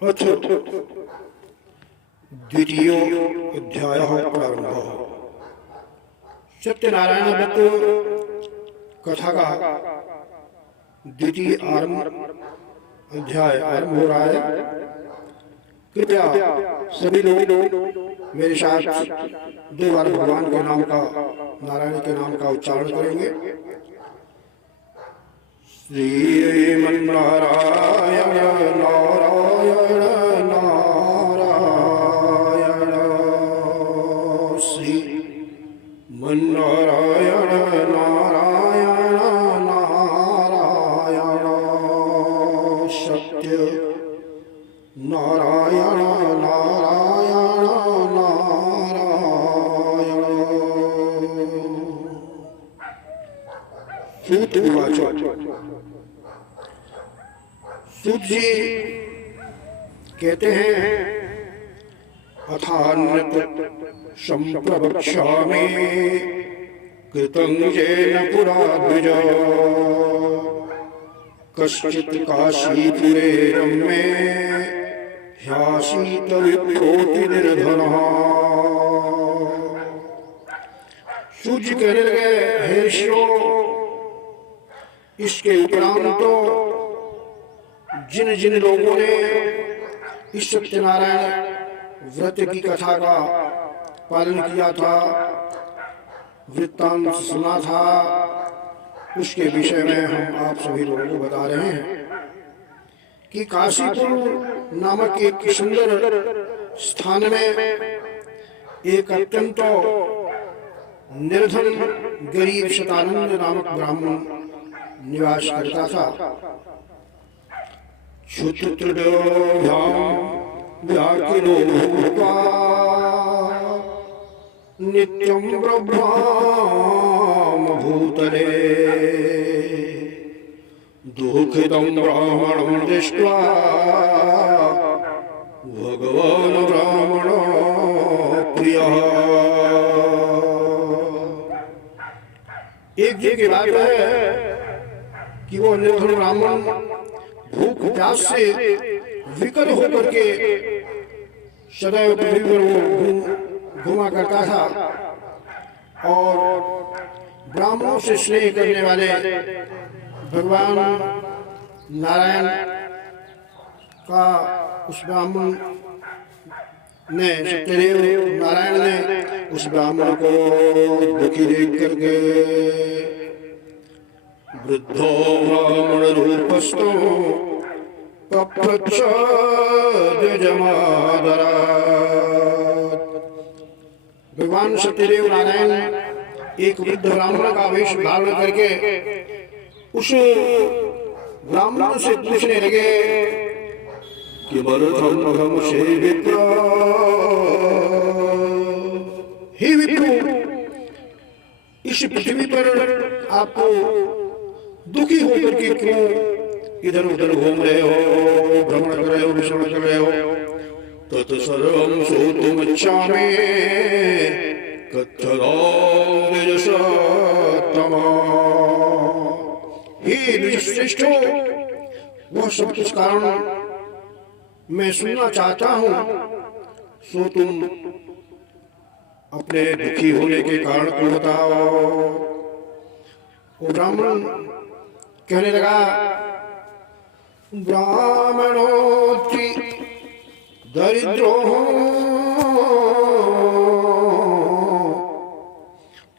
अथ द्वितीयोऽध्यायः प्रारम्भः। सत्यनारायण व्रत कथा का द्वितीय अध्याय आरंभ हो रहा है। कृपया सभी लोग मेरे साथ दो बार भगवान के नाम का, नारायण के नाम का उच्चारण करेंगे। श्रीमन्नारायण नारायण नारायण, श्रीमन्नारायण नारायण नारायण, सत्य नारायण नारायण नारायण। सूत उवाच। सूत जी कहते हैं, अथान्यत संप्रवक्ष्यामि कृतं येन पुरा द्विज, कश्चित् काशीपुरे रम्ये ह्यासीत विप्रोति निर्धनः। सूत जी कहने लगे, हे ऋषियों, इसके उपरांत तो जिन जिन लोगों ने इस सत्यनारायण व्रत की कथा का पालन किया था, वृत्तांत सुना था, उसके विषय में हम आप सभी लोगों को बता रहे हैं कि काशीपुर नामक एक सुंदर स्थान में एक अत्यंत निर्धन गरीब शतानंद नामक ब्राह्मण निवास करता था। व्याकिलो भूत्वा नित्यं ब्रह्माम भूतले, दुःखितं ब्राह्मणं दृष्ट्वा भगवान् ब्राह्मणो प्रियः। एक दिन की बात है कि वो निर्धन ब्राह्मण भूख प्यास से विकल होकर के सदैव पृथ्वी पर वो घूमा करता था और ब्राह्मणों से स्नेह करने वाले भगवान नारायण का उस ब्राह्मण ने, सत्यदेव नारायण ने उस ब्राह्मण को दुखी देख करके वृद्धो ब्राह्मण रूपस्थो पप्रच्छ द्विजमादरात्। भगवान सत्यदेव नारायण एक वृद्ध ब्राह्मण का वेश धारण करके उस ब्राह्मण से पूछने लगे कि बरथम सेवित्र, हे विप्रो, इस पृथ्वी पर आपको दुखी होकर के क्यों इधर उधर घूम रहे हो, भ्रमण कर रहे हो, विचरण कर रहे हो? तत्सर्वं श्रोतुमिच्छामि कथयामि। हे द्विजश्रेष्ठो, वह सब कुछ कारण मैं सुनना चाहता हूँ, सो तुम अपने दुखी होने के कारण को बताओ। वो ब्राह्मण कहने लगा, ब्राह्मणोऽत्रि दरिद्रो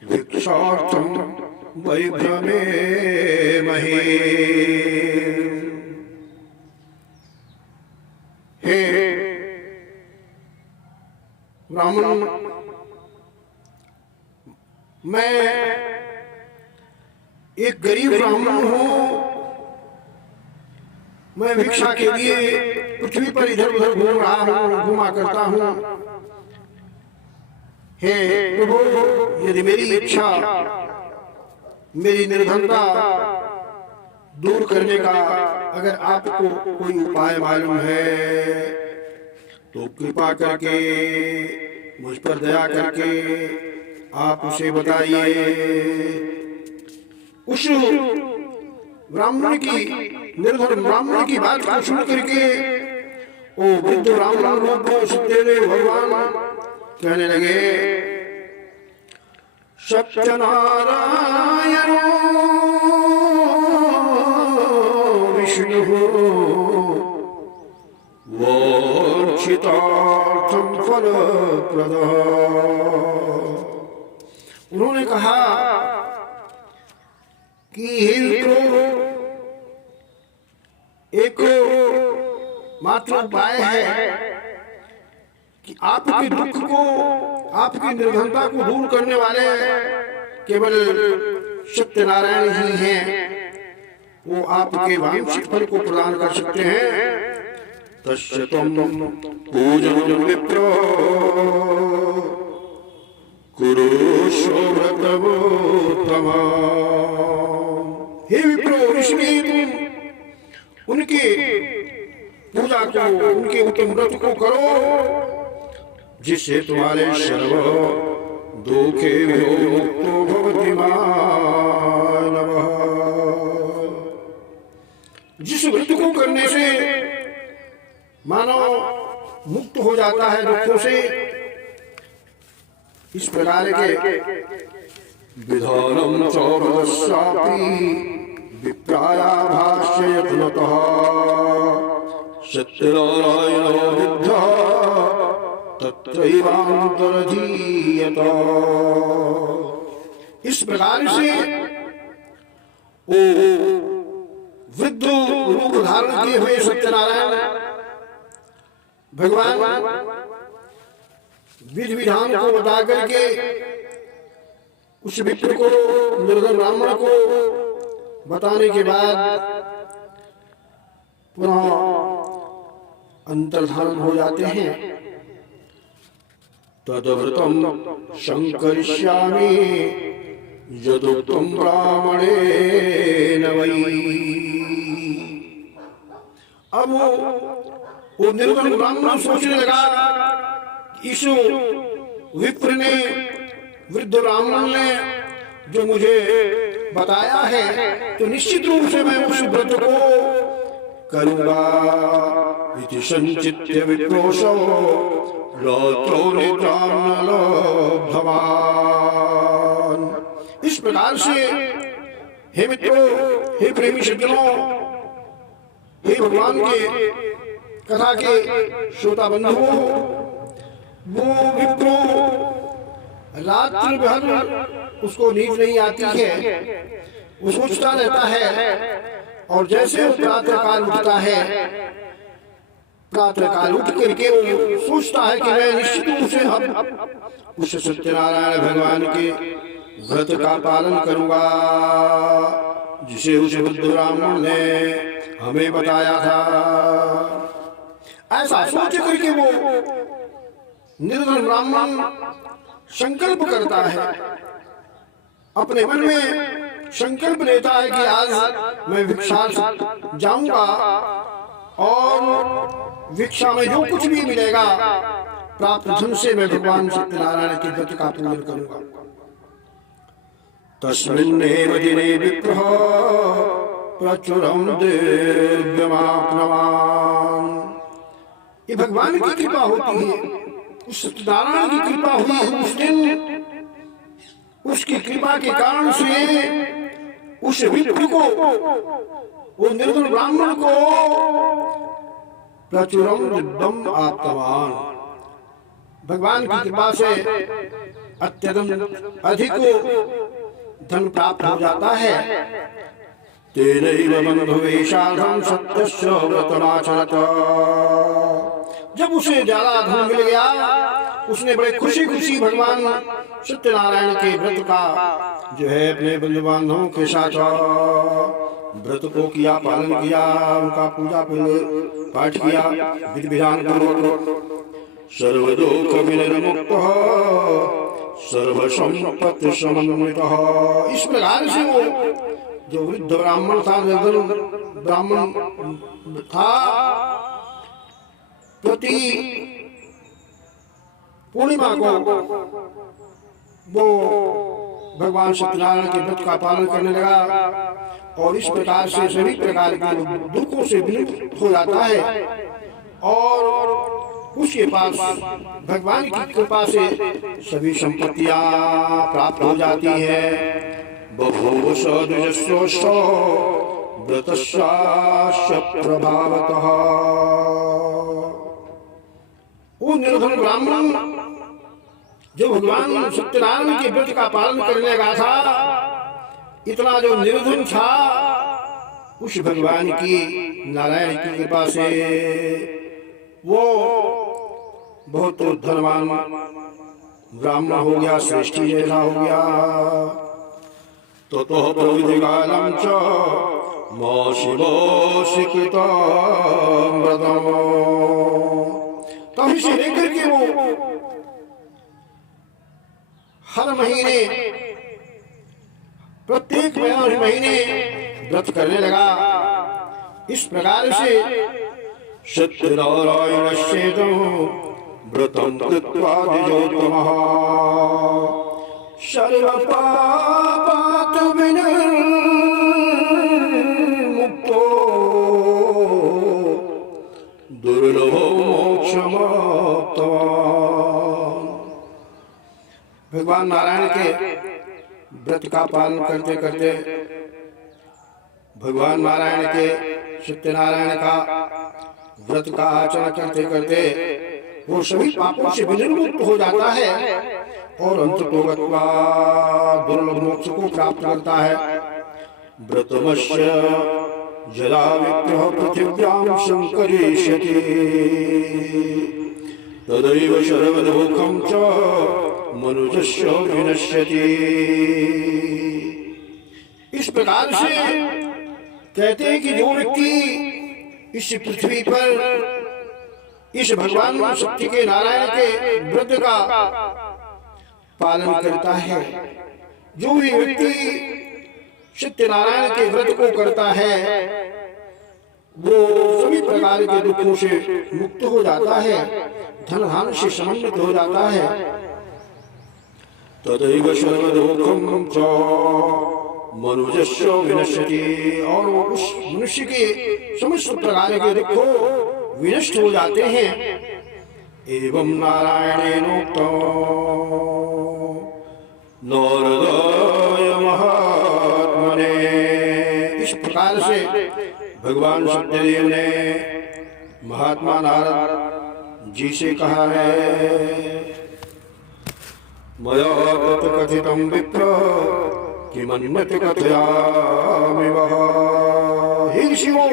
भिक्षार्थं वैभ्रमे महे। हे ब्राह्मण, मैं एक गरीब ब्राह्मण हूं, मैं भिक्षा के लिए पृथ्वी पर इधर उधर घूम रहा हूं, घूमा करता हूं। हे प्रभु, यदि मेरी इच्छा, मेरी निर्धनता दूर करने का अगर आपको कोई उपाय मालूम है तो कृपा करके मुझ पर दया करके आप उसे बताइए। उस ब्राह्मण की, निर्धन ब्राह्मण की बात को सुन करके ओ वृद्ध ब्राह्मण रूप को सत्यदेव भगवान कहने लगे, सत्यनारायण विष्णु वांछितार्थं फलप्रदः। उन्होंने कहा कि हे विप्रो, एक मात्र उपाय है कि आपके दुख को, आपकी निर्धनता को दूर करने वाले केवल सत्यनारायण ही हैं। वो आपके वांछित फल को प्रदान कर सकते हैं। तस्य त्वं पूजनं विप्रो कुरुष्व व्रतमोत्तमम्। हे विप्रो, इसलिए तुम उनके पूजा को, उनके उत्तम व्रत को करो, जिससे तुम्हारे सर्व दुखेभ्यो मुक्तो भवति मानवः। जिस व्रत को करने से मानव मुक्त हो जाता है दुखों से, इस प्रकार के विधानम चौरदशापि विप्राया भाष्ययत्नतः सत्यनारायणो विद्या तत्रैवान्तरधीयत। इस प्रकार से वो वृद्ध रूप धारण किए हुए सत्यनारायण भगवान विधि विधान को बता करके उस विप्र को, निर्धन ब्राह्मण को बताने के बाद पुनः अंतर्धान हो जाते हैं। तदव्रतम शंकरिष्यामि यदुक्तम ब्राह्मणेन वै। अब वो निर्धन ब्राह्मण सोचने लगा, इस विप्र ने, वृद्ध ब्राह्मण ने जो मुझे बताया है, तो निश्चित रूप से मैं उस व्रत को करूंगा। इति संचित्य विप्रोषो रात्रौ निद्रां न लब्धवान्। इस प्रकार से हे मित्रों, हे प्रेमी सज्जनों, हे भगवान के कथा के श्रोता बंधुओं, वो विप्रो रात्रि भर उसको नींद नहीं आती है, वो सोचता रहता है, और जैसे वो प्रातःकाल उठता है, प्रातःकाल उठ करके वो सोचता है कि मैं निश्चित रूप से अब उस सत्यनारायण भगवान के व्रत का पालन करूंगा, जिसे उस वृद्ध ब्राह्मण ने हमें बताया था। ऐसा सोच करके वो निर्धन ब्राह्मण संकल्प करता है, अपने मन में संकल्प लेता है कि आज मैं भिक्षा जाऊंगा और भिक्षा में जो कुछ भी मिलेगा प्राप्त धन से मैं भगवान सत्यनारायण के व्रत का पूजन करूंगा। तस्मिन्नेव दिने विप्रः प्रचुरं दिव्यमाप्नवान्। ये भगवान की कृपा होती है, उस सत्यनारायण की कृपा हुई है उस दिन। उसकी कृपा के कारण से उस विप्र को, वो निर्धन ब्राह्मण को प्रचुरम दिव्यम आप्तवान, भगवान की कृपा से अत्यधिक अधिक धन प्राप्त हो जाता है। तेनैव बन्धुवेशाधं सत्यस्य व्रतमाचरत। जब उसे ज्यादा धन मिल गया, उसने बड़े खुशी खुशी भगवान सत्यनारायण के व्रत का जो है अपने बंधु बांधवों के साथ व्रत को किया, पालन किया, उनका पूजा पाठ किया विधि विधान पूर्वक। सर्वदुःख विनिर्मुक्तः सर्वसंपत्ति समन्वितः। इस प्रकार से वो जो वृद्ध ब्राह्मण था, निर्धन ब्राह्मण था, प्रति पूर्णिमा को वो भगवान सत्यनारायण के व्रत का पालन करने लगा, और इस प्रकार से सभी प्रकार के दुखों से विमुक्त हो जाता है। और उसके पास भगवान की कृपा से सभी संपत्तियां प्राप्त हो जाती है। बभूव सदृशस्व व्रतस्यास्य प्रभावतः। वो निर्धन ब्राह्मण जो भगवान सत्यनारायण के व्रत का पालन करने लगा था, इतना जो निर्धन था, उस भगवान की नारायण की कृपा से वो बहुत धनवान ब्राह्मण हो गया, श्रेष्ठी जैसा हो गया। तो प्रविधि कालम च शिवोषि कृतम। तभी से लेकर के वो हर महीने, प्रत्येक महीने व्रत करने लगा। इस प्रकार से सत्यनारायणस्येदं व्रतं कृत्वा द्विजोत्तमः सर्वपापात् विनिर्मुक्तो दुर्लभो मोक्षमाप्तवान्। भगवान नारायण के व्रत का पालन करते करते, भगवान नारायण के सत्यनारायण का व्रत का आचरण करते करते वो सभी पापों से विनिर्मुक्त हो जाता है और अंततो गत्वा दुर्लभ मोक्ष को प्राप्त करता है। व्रतमस्य जला विप्रः पृथिव्यां संकरिष्यति तदैव सर्वदुःखं च मनुजस्य विनश्यति। इस प्रकार से कहते हैं कि जो व्यक्ति इस पृथ्वी पर इस भगवान सत्य के नारायण के व्रत का पालन करता है, जो भी व्यक्ति सत्यनारायण के व्रत को करता है, वो सभी प्रकार के दुखों से मुक्त हो जाता है, धन धान से समन्वित हो जाता है। तदैव सर्वदुःखं च मनुजस्य विनश्यति। और उस मनुष्य के समस्त प्रकार के दुखों विनष्ट हो जाते हैं। एवं नारायणेनोक्तो नारदाय महात्मने। इस प्रकार से भगवान सत्यदेव ने महात्मा नारद जी से कहा है, मया कथितं विप्र किमन्यत् कथयामि वः। हे ऋषियों,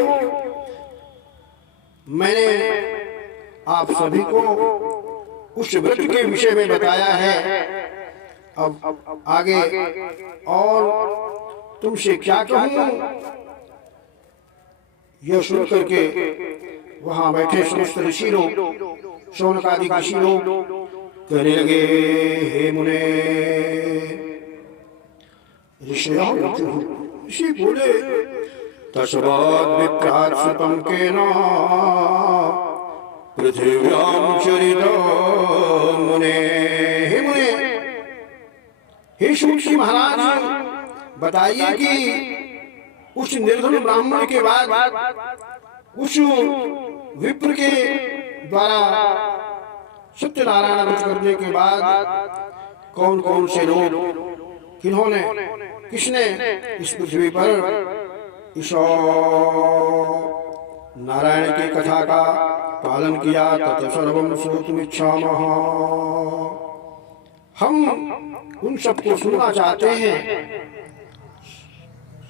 मैंने आप सभी को उस व्रत के विषय में बताया है। अब आगे और तुमसे क्या कहूं, यह सुन करके वहां बैठे समस्त ऋषि लोग, शौनक आदि ऋषि लोग कहने लगे, हे मुने। ऋषि बोले, तस्माद् विप्रात् श्रुतं केन पृथिव्यां चरितं मुने। हे मुने, हे सूत महाराज, बताइए कि उस निर्धन ब्राह्मण के बाद, उस विप्र के द्वारा सत्यनारायण व्रत करने के बाद कौन कौन से लोग, किन्होंने, किसने इस पृथ्वी पर इस नारायण की कथा का पालन किया। तत् सर्वं श्रोतुमिच्छामः। हम उन सबको सुनना चाहते हैं।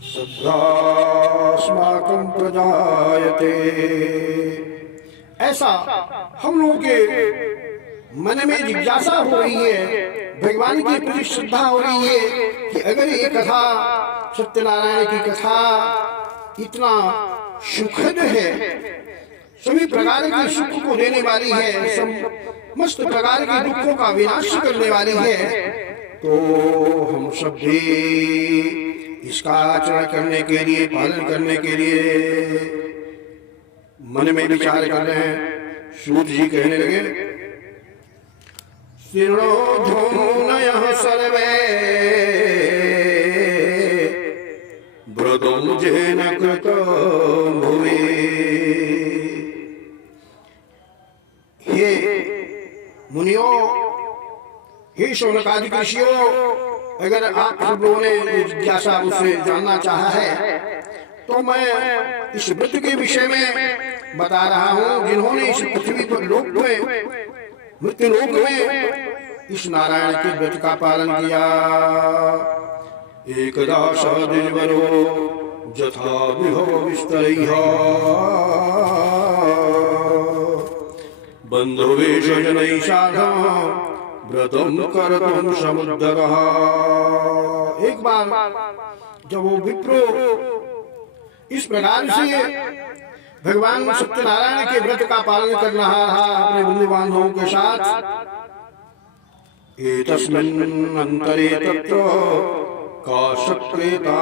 श्रद्धास्माकं प्रजायते। ऐसा हम लोगों के मन में जिज्ञासा हो रही है, भगवान की प्रति श्रद्धा हो रही है कि अगर ये कथा, सत्यनारायण की कथा इतना सुखद है, सभी प्रकार के सुख को देने वाली है, समस्त प्रकार के दुखों का विनाश करने वाली है, तो हम सब भी इसका आचरण करने के लिए, पालन करने के लिए मन में विचार कर रहे हैं। सूत जी कहने लगे, शृणोधूनयः सर्वे व्रतं येन कृतं भुवि। हे मुनियों, हे शौनकादि ऋषियों, अगर आप सब लोगों ने जिज्ञासा उससे जानना चाहा है तो मैं इस व्रत के विषय में बता रहा हूँ, जिन्होंने इस पृथ्वी पर लोक में, मृत्यु लोक में इस नारायण के व्रत का पालन किया। एकदा सदिवरो यथा विहो विस्तरैः बन्धुवेश जनैः सार्धं व्रतं कर्तुं समुद्रः। एक बार जब वो विप्रो इस प्रकार से भगवान सत्यनारायण के व्रत का पालन कर रहा था अपने बंधु बांधवों के साथ, एतस्मिन् अंतरे तत्र काशप्रेता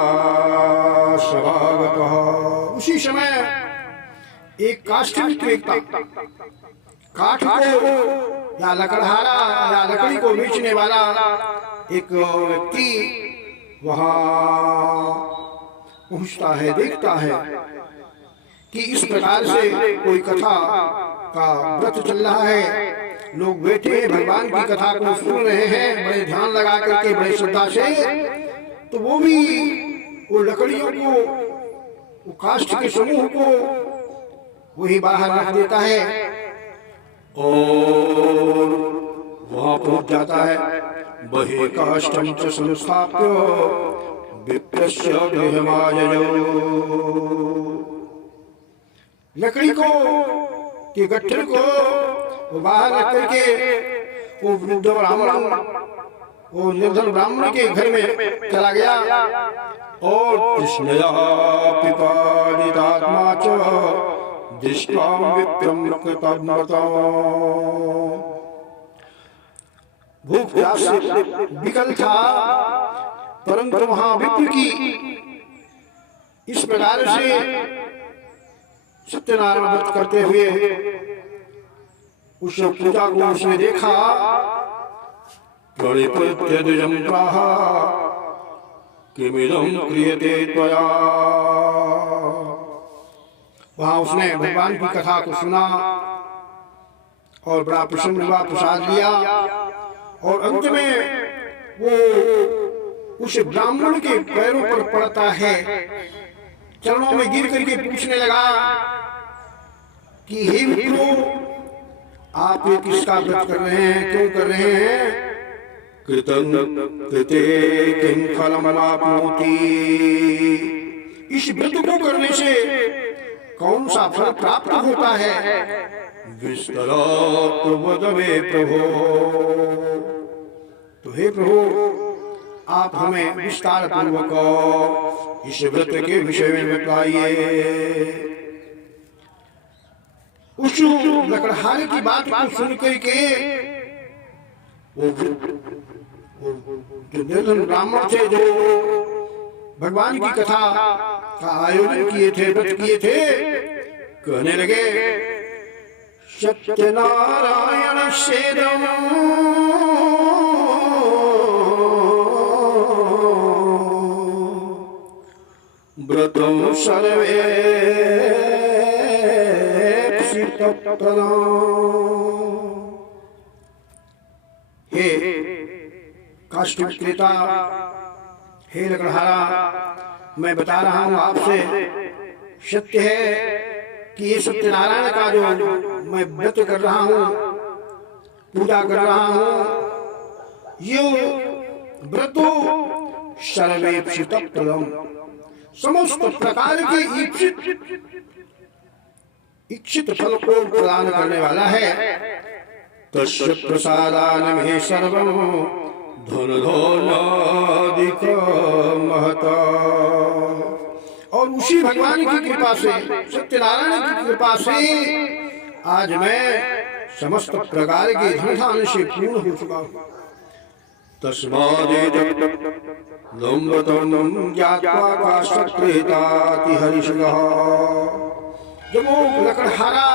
सभागतः। उसी समय एक काष्ठ विक्रेता, काठ को या लकड़हारा या लकड़ी को बेचने वाला एक व्यक्ति वहां पहुंचता है, देखता है कि इस प्रकार से कोई कथा का व्रत चल रहा है, लोग बैठे भगवान की कथा को सुन रहे हैं बड़े ध्यान लगा करके, बड़े श्रद्धा से। तो वो भी वो लकड़ियों को, वो काष्ठ के समूह को वही बाहर रख देता है और वहां पहुंच जाता है। बहि काष्ठं च संस्थाप्य विप्रस्य गृहमाजयो। लकड़ी को के गट्ठर को वो बाहर रख करके वो वृद्ध ब्राह्मण, वो निर्धन ब्राह्मण के घर में चला गया और तृष्णया पिपादितात्मा च दृष्ट्वा विप्रं कृतमृतं। भूख प्यास से विकल था, परंतु वहां विप्र की इस प्रकार से सत्यनारायण व्रत करते हुए उस पूजा को उसने देखा। प्रणिपत्यद्विजं प्राह किमिदं क्रियते त्वया। वहां उसने भगवान की कथा को सुना और बड़ा प्रसन्न हुआ, प्रसाद लिया और अंत में वो उस ब्राह्मण के पैरों पर पड़ता है, चरणों में गिर करके पूछने लगा कि हे विप्रो, आप ये किसका व्रत कर रहे हैं, क्यों कर रहे हैं? कृतं कृते किं फलमवाप्नोति। इस व्रत को करने से कौन सा फल प्राप्त होता है? विस्तरात् वद मे प्रभो। तो हे प्रभु, आप हमें विस्तार पूर्वक इस व्रत के विषय में बताइए। उस लकड़हारे की बात को सुन करके वो जो निर्धन ब्राह्मण थे, जो भगवान की कथा का आयोजन किए थे, व्रत किए थे, कहने लगे सत्यनारायण सेदम व्रतम सर्वे हे काष्ठ विक्रेता, हे लकड़हारा, मैं बता रहा हूं आपसे, सत्य है कि ये सत्यनारायण का जो मैं व्रत कर रहा हूं, पूजा कर रहा हूं, ये व्रतो सर्वेप्सित प्रदम, समस्त प्रकार के इच्छित फल को प्रदान करने वाला है। तस्य प्रसादान में सर्वं धनधोनादिक महत। और उसी भगवान की कृपा से, सत्यनारायण की कृपा से आज मैं समस्त प्रकार के धन धान से पूर्ण हो चुका हूँ। तस्मादेतत् लम्बतं ज्ञात्वा काष्ठप्रेताति हरिषः। जब वो लकड़हारा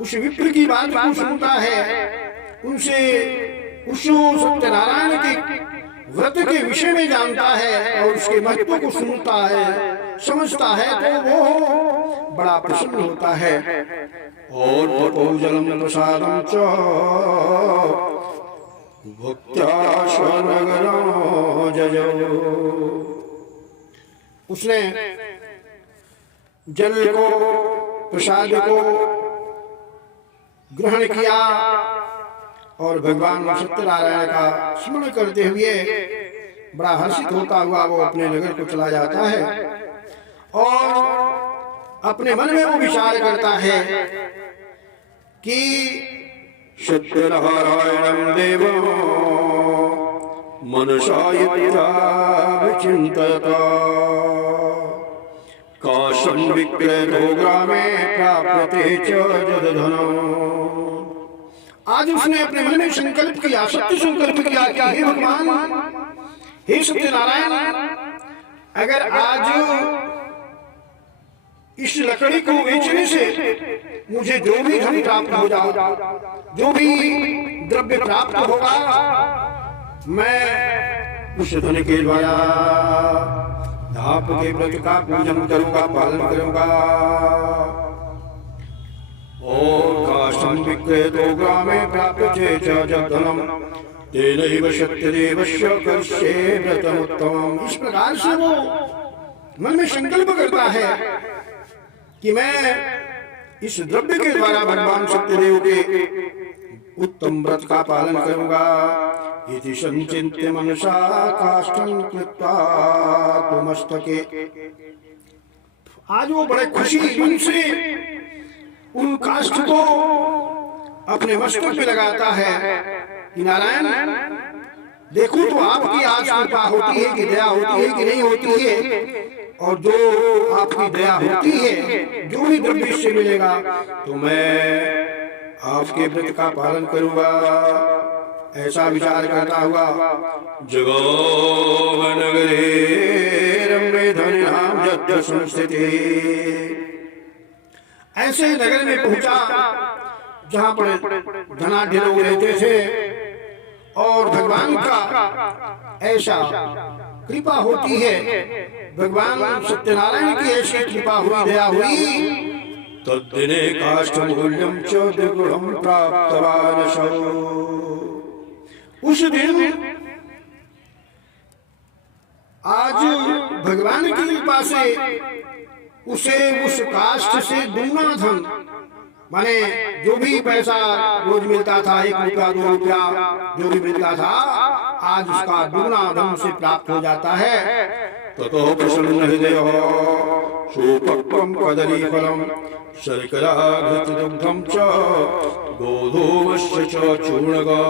उस विप्र की बात को सुनता है, उनसे उस सत्यनारायण के व्रत के विषय में जानता है और उसके महत्व को सुनता है, समझता है, तो वो बड़ा प्रसन्न होता है। और तपोजलम प्रसादम च भक्त्या स्वनगरो जजो। उसने जल को, प्रसाद को ग्रहण किया और भगवान सत्यनारायण का स्मरण करते हुए बड़ा हर्षित होता हुआ वो अपने नगर को चला जाता है और अपने मन में वो विचार करता है कि सत्यनारायणं देवं मनसा विचिन्तता काशं विक्रेतो ग्रामे प्राप्यते च जदधनम्। आज उसने अपने मन में संकल्प किया, सत्य संकल्प किया कि हे भगवान, हे सत्यनारायण, अगर आज इस लकड़ी को बेचने से मुझे जो भी धन प्राप्त हो जाए, जो भी द्रव्य प्राप्त होगा, मैं उस धन के द्वारा आपके व्रत का पूजन करूंगा, पालन करूंगा। और काशं विक्रेतो ग्रामे प्राप्यते च जगधनम् तेनैव सत्यदेवस्य कर्ष्ये व्रतमुत्तमम्। इस प्रकार से वो मन में संकल्प करता है कि मैं इस द्रव्य के द्वारा भगवान सत्यदेव के उत्तम व्रत का पालन करूंगा। इति संचिन्त्य मनसा काष्ठं कृत्वा तुमस्तके। आज वो बड़े खुशी मन से उन काष्ठ को अपने मस्तक पे लगाता है कि नारायण, देखो तो आपकी आज कृपा होती है कि दया होती है कि नहीं होती है, और जो आपकी दया होती है, जो भी द्रव्य से मिलेगा तो मैं आपके व्रत का पालन करूंगा। ऐसा विचार करता हुआ जगो नगरे रम्ये धनिनाम यत्र संस्थिते, ऐसे नगर में पहुंचा जहां पर धनाढ्य लोग रहते थे और भगवान का ऐसा कृपा होती है, भगवान सत्यनारायण की ऐसी कृपा हुई, दया हुई। तद्दिने काष्ठमूल्यं च द्विगुणं प्राप्तवानसौ। उस दिन आज भगवान की कृपा से उसे उस काष्ठ से दुगना धन, माने जो भी पैसा रोज मिलता था, 1 रुपया 2 रुपया जो भी मिलता था, आज उसका दुगना धन से प्राप्त हो जाता है। ततो प्रसन्न हृदयः सोपक्वं कदलीफलं शर्करा घृतदुग्धं च गोधूमस्य च चूर्णगा।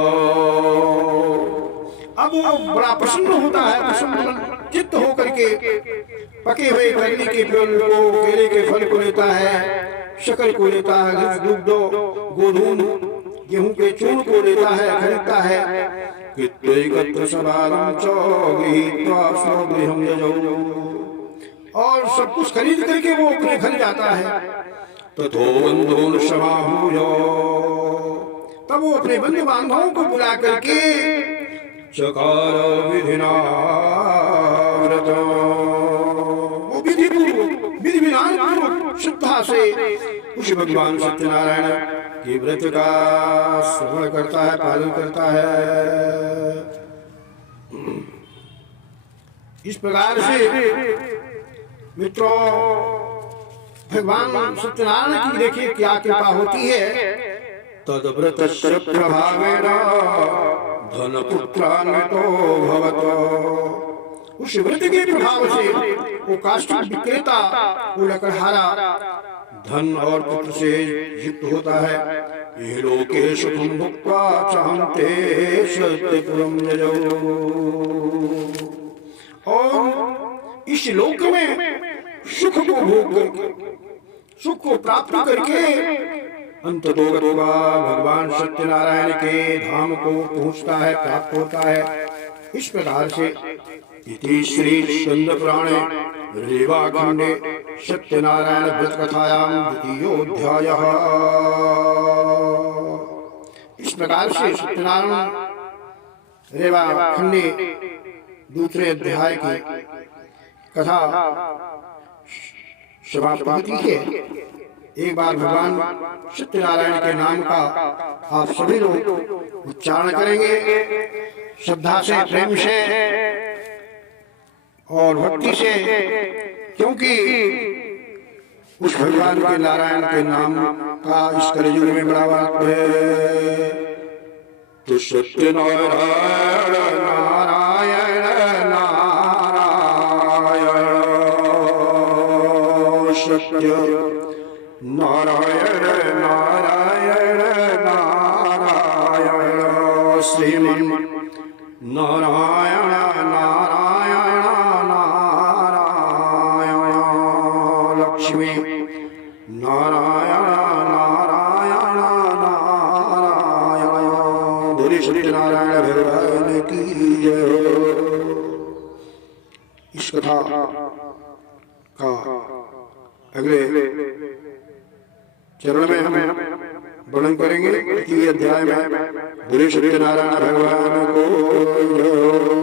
अब वो बड़ा प्रसन्न होता है, प्रसन्न चित्त होकर के पके हुए कदली के फल को, केले के फल को लेता है, शक्कर को लेता है, दुग्ध गोधूम गेहूं के चूर्ण को लेता है, खरीदता है। और सब कुछ खरीद करके वो अपने घर जाता है। ततो बंधुन समाहूय, तब वो अपने बंधु बांधवों को बुला करके चकार विधिना व्रतम्, वो विधि विधान पूर्वक श्रद्धा से उस भगवान सत्यनारायण के व्रत का स्मरण करता है, पालन करता है। इस प्रकार से मित्रों, भगवान सत्यनारायण की देखिए क्या कृपा होती है। तद्व्रतस्य प्रभावेण धनपुत्रान्वितो भवतो। उस व्रत के प्रभाव से वो काष्ठ विक्रेता, वो लकड़हारा धन और पुत्र से युक्त होता है। ये लोके सुखं भुक्त्वा चाहन्ते सत्यपुरं जजौ। और इस लोक में सुख को भोग करके, सुख को प्राप्त करके अंततोगत्वा भगवान सत्यनारायण के धाम को पहुंचता है, प्राप्त होता है। इस प्रकार से इति श्री स्कंद पुराणे रेवाखंडे सत्यनारायण व्रत कथायां द्वितीयोऽध्यायः। इस प्रकार से सत्यनारायण रेवाखंडे दूसरे अध्याय की कथा समाप्त होती है। एक बार भगवान सत्यनारायण के नाम का आप सभी लोग उच्चारण करेंगे श्रद्धा से, प्रेम से और भक्ति से, क्योंकि उस भगवान के नारायण के नाम का इस कलयुग में बड़ा महत्व है। तो सत्यनारायण नारायण नारायण सत्य नारायण नारायण नारायण श्रीमन नारायण नारायण नारायण लक्ष्मी नारायण नारायण नारायण। बोले सत्यनारायण भगवान की जय। इस कथा का अगले चरण में हम वर्णन करेंगे। 3 अध्याय में। बोले सत्यनारायण भगवान को जय।